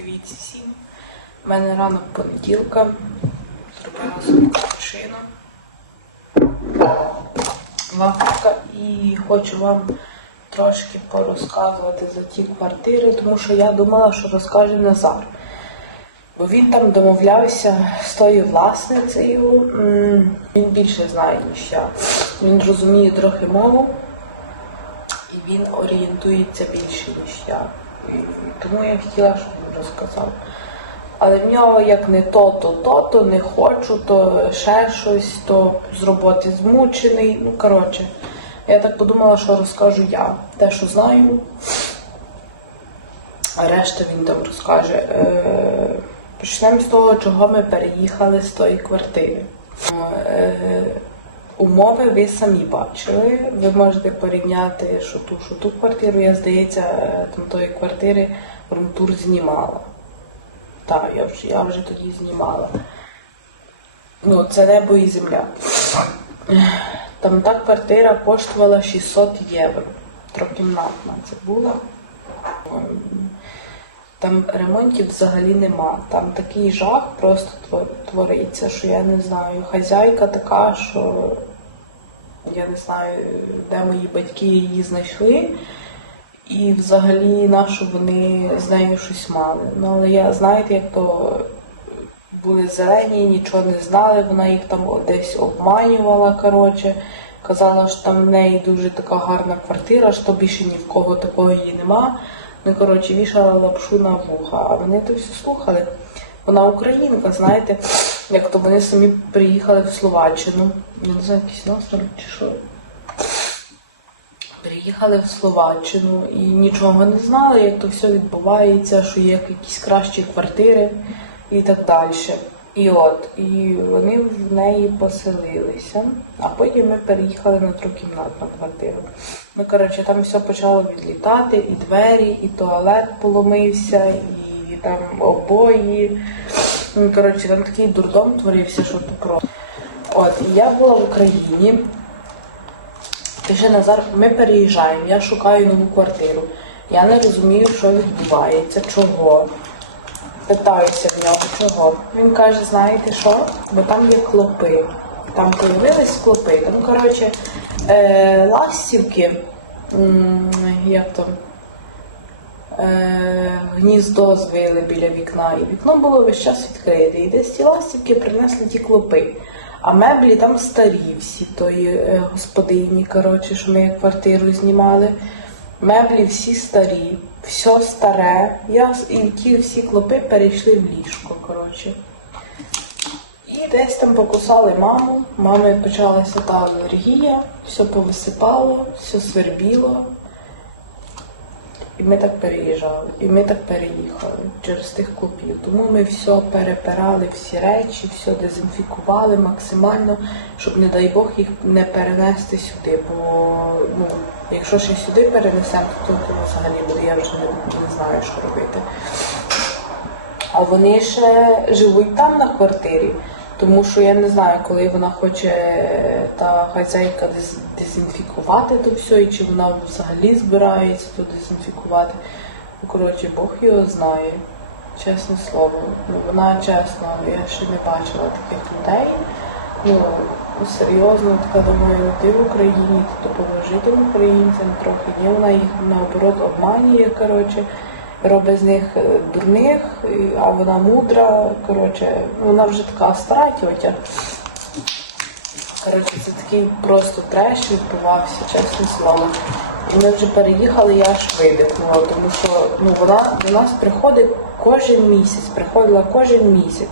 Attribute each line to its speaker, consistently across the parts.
Speaker 1: Привіт всім. У мене ранок понеділка. Зробила собі капучино. Вафелька. І хочу вам трошки порозказувати за ті квартири, тому що я думала, що розкаже Назар. Бо він там домовлявся з тою власницею. Він більше знає, ніж я. Він розуміє трохи мову і він орієнтується більше, ніж я. Тому я хотіла, щоб розказав. Але в нього як не то, то то, то не хочу, то ще щось, то з роботи змучений. Ну, коротше, я так подумала, що розкажу я. Те, що знаю, а решта він там розкаже. Е, Почнемо з того, чого ми переїхали з тої квартири. Умови ви самі бачили. Ви можете порівняти, що ту, що ту квартиру, я здається, е, там тої квартири румтур знімала. Так, я вже, я вже тоді знімала. Ну, це небо і земля. Там та квартира коштувала 600 євро. Трокімнатна це була. Там ремонтів взагалі нема. Там такий жах просто тво- твориться, що я не знаю. Хазяйка така, що я не знаю, де мої батьки її знайшли. І взагалі на що вони з нею щось мали. Ну але я знаєте, як то були зелені, нічого не знали, вона їх там десь обманювала, коротше. Казала, що там в неї дуже така гарна квартира, що більше ні в кого такого її нема. Ну, коротше, вішала лапшу на вуха, а вони то все слухали. Вона українка, знаєте, як то вони самі приїхали в Словаччину. Не знаю, якийсь настрій чи що. Приїхали в Словаччину і нічого не знали, як то все відбувається, що є якісь кращі квартири і так далі. І от, і вони в неї поселилися, а потім ми переїхали на трикімнатну квартиру. Ну, коротше, там все почало відлітати, і двері, і туалет поломився, і там обої. Ну, коротше, там такий дурдом творився, що то просто. От, і я була в Україні. І ще Назар, ми переїжджаємо, я шукаю нову квартиру. Я не розумію, що відбувається, чого. Питаюся в нього, чого. Він каже, знаєте що? Бо там є клопи. Там появились клопи. Там, коротше, е, ластівки, як там, гніздо звили біля вікна, і вікно було весь час відкрите. І десь ті ластівки принесли ті клопи. А меблі там старі всі тої е, господині, коротше, що ми квартиру знімали. Меблі всі старі, все старе. Я, і ті всі клопи перейшли в ліжко, коротше. І десь там покусали маму. Мами почалася та алергія, все повисипало, все свербіло. І ми так переїжджали, і ми так переїхали через тих клопів. Тому ми все перепирали, всі речі, все дезінфікували максимально, щоб, не дай Бог, їх не перенести сюди. Бо ну, якщо ще сюди перенесемо, то, то взагалі буде, я вже не, не знаю, що робити. А вони ще живуть там на квартирі, тому що я не знаю, коли вона хоче е, та хазяйка дез- дезінфікувати то все, і чи вона взагалі збирається то дезінфікувати. Ну, коротше, Бог його знає, чесне слово. Ну, вона чесно, я ще не бачила таких людей. Ну, серйозно, така думаю, ти в Україні, ти допоможи тим українцям трохи. Ні, вона їх наоборот обманює, коротше робить з них е, дурних, а вона мудра. Коротше, вона вже така стара тьотя. Коротше, це такий просто треш відбувався, чесне слово. І ми вже переїхали, я аж видихнула, тому що ну, вона до нас приходить кожен місяць, приходила кожен місяць.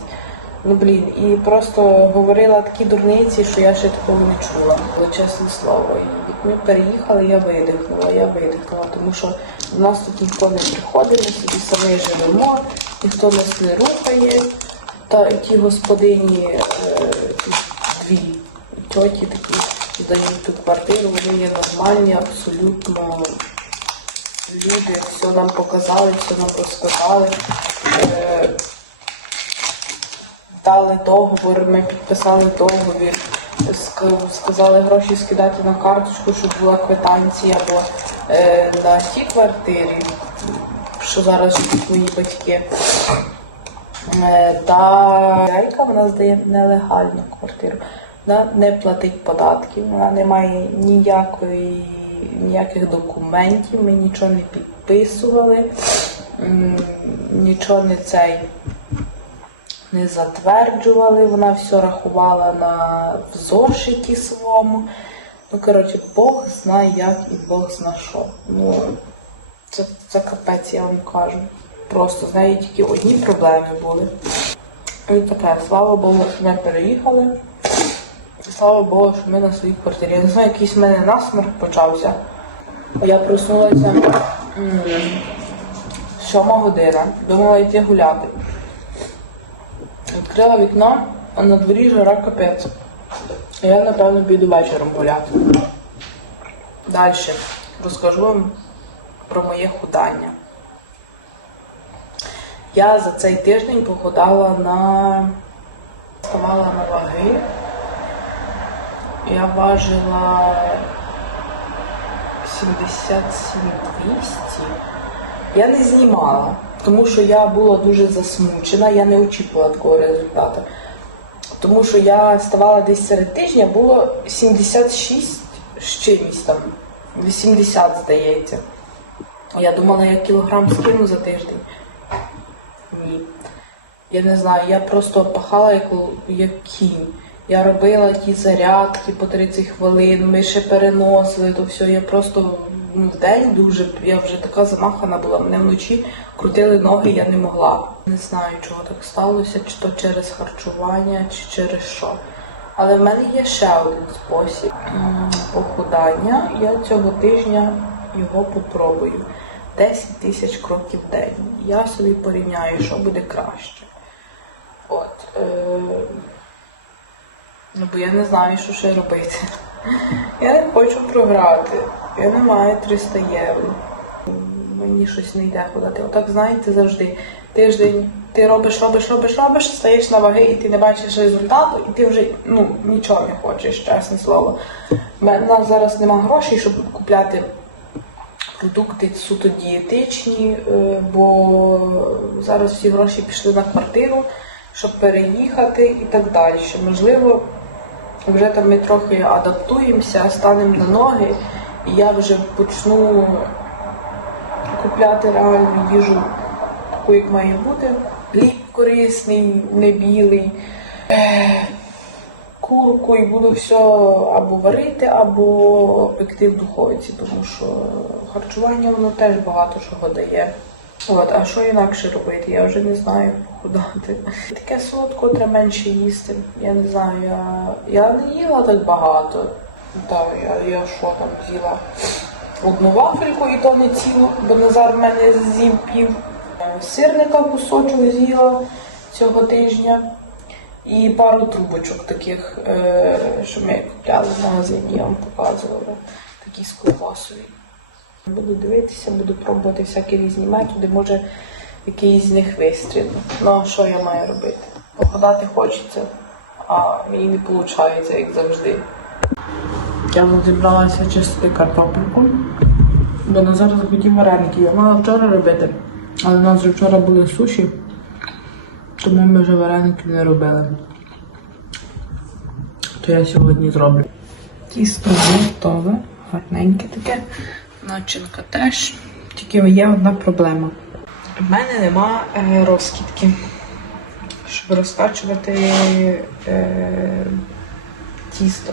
Speaker 1: Ну блін, і просто говорила такі дурниці, що я ще такого не чула. Але чесне слово. Як ми переїхали, я видихнула, я видихнула, тому що до нас тут ніхто не приходить, ми собі самі живемо, ніхто нас не рухає. Та ті господині е, дві тьоті такі здають ту квартиру, вони є нормальні, абсолютно люди, все нам показали, все нам розказали. Е, дали договор, ми підписали договір, сказали гроші скидати на карточку, щоб була квитанція, бо е, на тій квартирі, що зараз живуть мої батьки, Е, Та яйка вона здає нелегальну квартиру. Вона не платить податків, вона не має ніякої, ніяких документів, ми нічого не підписували, нічого не цей не затверджували, вона все рахувала на зошиті своєму. Ну, коротше, Бог знає як і Бог зна що. Ну, це, це капець, я вам кажу. Просто з нею тільки одні проблеми були. І таке, слава Богу, що ми переїхали. Слава Богу, що ми на своїй квартирі. Я не знаю, якийсь в мене насморк почався. Я проснулася сьома година, думала йти гуляти. Відкрила вікно, а на дворі жара капець. Я, напевно, піду вечором гуляти. Далі розкажу вам про моє худання. Я за цей тиждень похудала на ставала на ваги. Я важила 77 200. Я не знімала, тому що я була дуже засмучена, я не очікувала такого результату. Тому що я ставала десь серед тижня, було 76 з чимось там, 80, здається. Я думала, я кілограм скину за тиждень. Ні. Я не знаю, я просто пахала як, як кінь. Я робила ті зарядки по 30 хвилин, ми ще переносили то все. Я просто в день дуже, я вже така замахана була. Мене вночі крутили ноги, я не могла. Не знаю, чого так сталося, чи то через харчування, чи через що. Але в мене є ще один спосіб похудання. Я цього тижня його попробую. 10 тисяч кроків в день. Я собі порівняю, що буде краще. От. Е... Ну, бо я не знаю, що ще робити. Я не хочу програти. Я не маю 300 євро. Мені щось не йде ходити. Отак, знаєте, завжди. Тиждень ти робиш, робиш, робиш, робиш, стаєш на ваги і ти не бачиш результату, і ти вже ну, нічого не хочеш, чесне слово. У нас зараз нема грошей, щоб купляти продукти суто дієтичні, е, бо зараз всі гроші пішли на квартиру, щоб переїхати і так далі. Можливо, вже там ми трохи адаптуємося, станемо на ноги, я вже почну купляти реальну їжу, таку, як має бути. Хліб корисний, не білий. Е, Курку і буду все або варити, або пекти в духовці, тому що харчування воно теж багато чого дає. От, а що інакше робити? Я вже не знаю похудати. Таке солодко треба менше їсти. Я не знаю, я, я не їла так багато. Так, я, я що там з'їла? Одну вафельку і то не цілу, бо Назар в мене з'їв пів. Сирника кусочок з'їла цього тижня. І пару трубочок таких, е, що ми купляли в магазині, я вам показувала. Такі з ковбасою. Буду дивитися, буду пробувати всякі різні методи, може якийсь з них вистрілить. Ну а що я маю робити? Походати хочеться, а мені не виходить, як завжди. Вже зібралася чистити картопельку, бо на зараз хотів вареники. Я мала вчора робити, але у нас вже вчора були суші, тому ми вже вареники не робили. То я сьогодні зроблю. Тісто готове, гарненьке таке. Начинка теж. Тільки є одна проблема. В мене нема е, розкидки, щоб розкачувати е, тісто.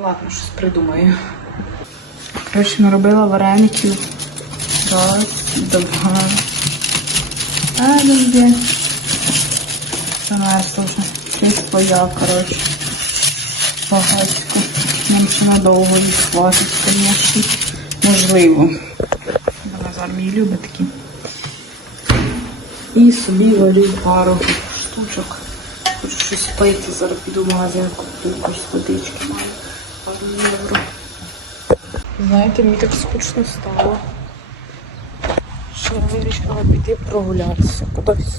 Speaker 1: Ладно, щось придумаю. Коротше, наробила вареників. Раз, два. А, де? Замерзла вже. Чисто я, коротше. Багатько. Нам ще надовго їх хватить, звісно. Можливо. Назар мій любить такі. І собі варю пару штучок. Хочу щось пити, зараз піду в магазин, куплю якусь водички. Маю. Знаєте, мені так скучно стало. Що я вирішила піти прогулятися кудись.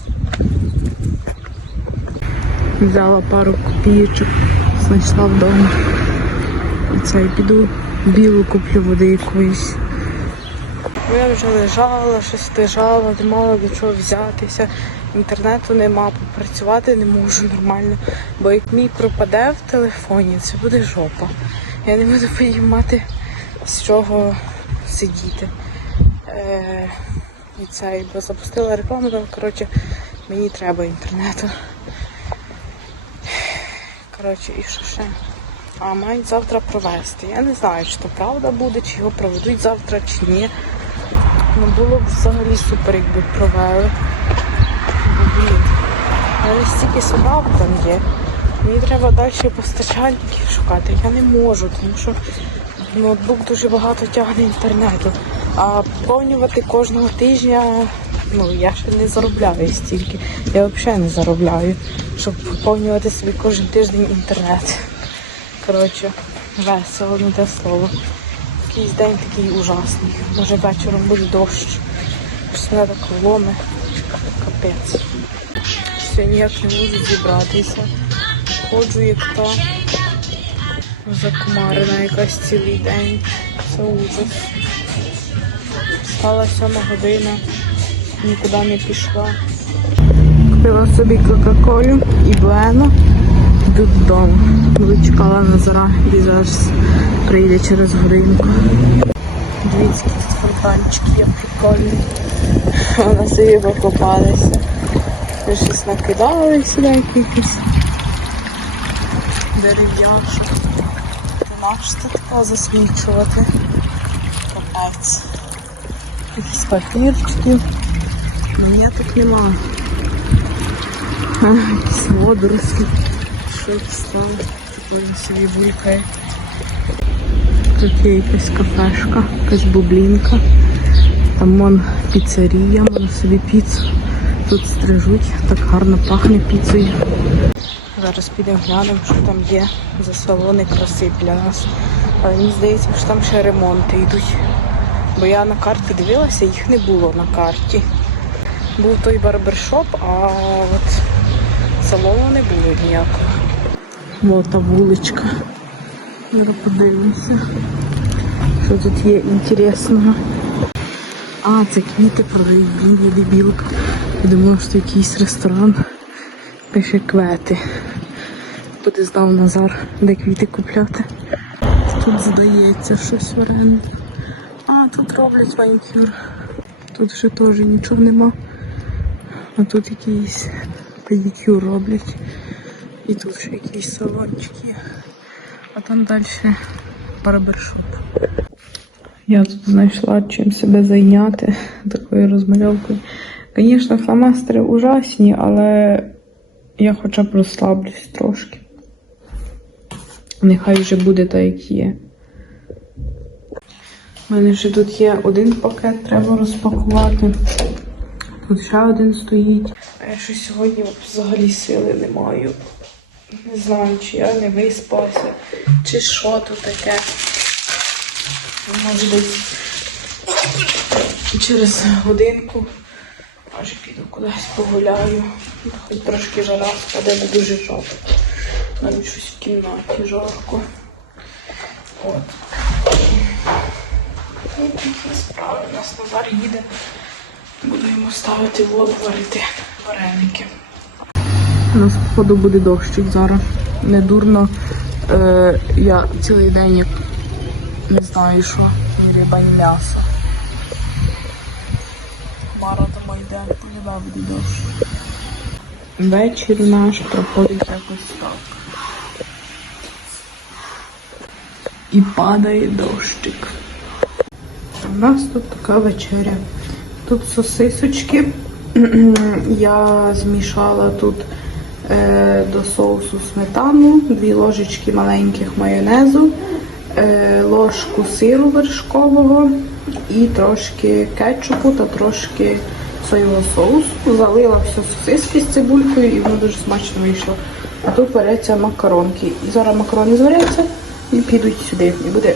Speaker 1: Взяла пару копійочок, знайшла вдома. Це і піду білу куплю води якоїсь. Бо я вже лежала, щось лежала, не мала до чого взятися. Інтернету нема, попрацювати не можу нормально. Бо як мій пропаде в телефоні, це буде жопа. Я не буду потім мати з чого сидіти. Е, і це, бо запустила рекламу, там, коротше, мені треба інтернету. Коротше, і що ще? А мають завтра провести. Я не знаю, чи то правда буде, чи його проведуть завтра, чи ні. Ну було б взагалі супер, якби провели. У стільки собак там є. Мені треба далі постачальників шукати. Я не можу, тому що ноутбук дуже багато тягне інтернету. А поповнювати кожного тижня, ну я ще не заробляю стільки. Я взагалі не заробляю, щоб поповнювати собі кожен тиждень інтернет. Коротше, весело, не те слово. Якийсь день такий ужасний. Може вечором буде дощ. Мене так ломе. Капець. Все ніяк не можу зібратися. Ходжу як та закумарена якась цілий день. Це ужас. Стала сьома година, нікуди не пішла. Купила собі Кока-Колю і Буено. Йду додому. Буду чекала Назара і зараз прийде через годинку. Дивіться, які фонтанчики є прикольні. Вона собі покопалася. Вже щось накидали сюди якихось дерев'яшок. Це така засмічувати. Капець. Якісь папірчики. Мене тут нема. Якісь водорослі. Що стало? Такої собі булькає. Тут є якась кафешка, якась бублінка. Там вон піцерія, можна собі піцу. Тут стрижуть, так гарно пахне піцею. Зараз підемо глянемо, що там є за салони краси для нас. Але мені здається, що там ще ремонти йдуть. Бо я на карті дивилася, їх не було на карті. Був той барбершоп, а от салону не було ніякого. Ось та вуличка. Зараз подивимося. Що тут є інтересного. А, це квіти продають, блін, я дебілка. Я думала, що якийсь ресторан пише квети. Буде знав Назар, де квіти купляти. Тут здається щось оренду. А, тут роблять манікюр. Тут вже теж нічого нема. А тут якийсь педикюр роблять. І тут ще якийсь салончик є. А там далі барбершоп. Я тут знайшла чим себе зайняти такою розмальовкою. Звісно, фломастери ужасні, але я хоча б розслаблюсь трошки. Нехай вже буде так, як є. У мене вже тут є один пакет, треба розпакувати. Тут ще один стоїть. А я щось сьогодні взагалі сили не маю. Не знаю, чи я не виспалася, чи що тут таке. Може десь через годинку. Може піду кудись погуляю. Хоч трошки жара спаде, не дуже жарко. Навіть щось в кімнаті жарко. От. Справи. У нас Назар їде. Буду йому ставити воду, варити вареники. У нас, походу, буде дощик зараз. Не дурно. Е, я цілий день як не знаю що, ні риба, ні м'ясо. Дома йде, буде дощ. Вечір наш проходить якось так. І падає дощик. У нас тут така вечеря. Тут сосисочки. Я змішала тут е, до соусу сметану, дві ложечки маленьких майонезу, е, ложку сиру вершкового і трошки кетчупу та трошки соєвого соусу. Залила все сосиски з цибулькою і воно дуже смачно вийшло. А тут варяться макаронки. І зараз макарони зваряться і підуть сюди. І буде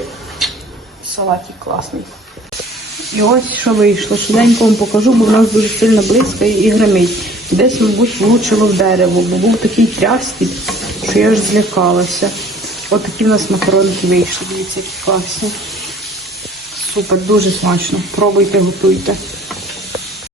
Speaker 1: салатик класний. І ось що вийшло. Швиденько вам покажу, бо в нас дуже сильно близько і гримить. Десь, мабуть, влучило в дерево, бо був такий тряскіт, що я аж злякалася. От такі в нас макаронки вийшли. Дивіться, класні.
Speaker 2: Супер, дуже смачно. Пробуйте, готуйте.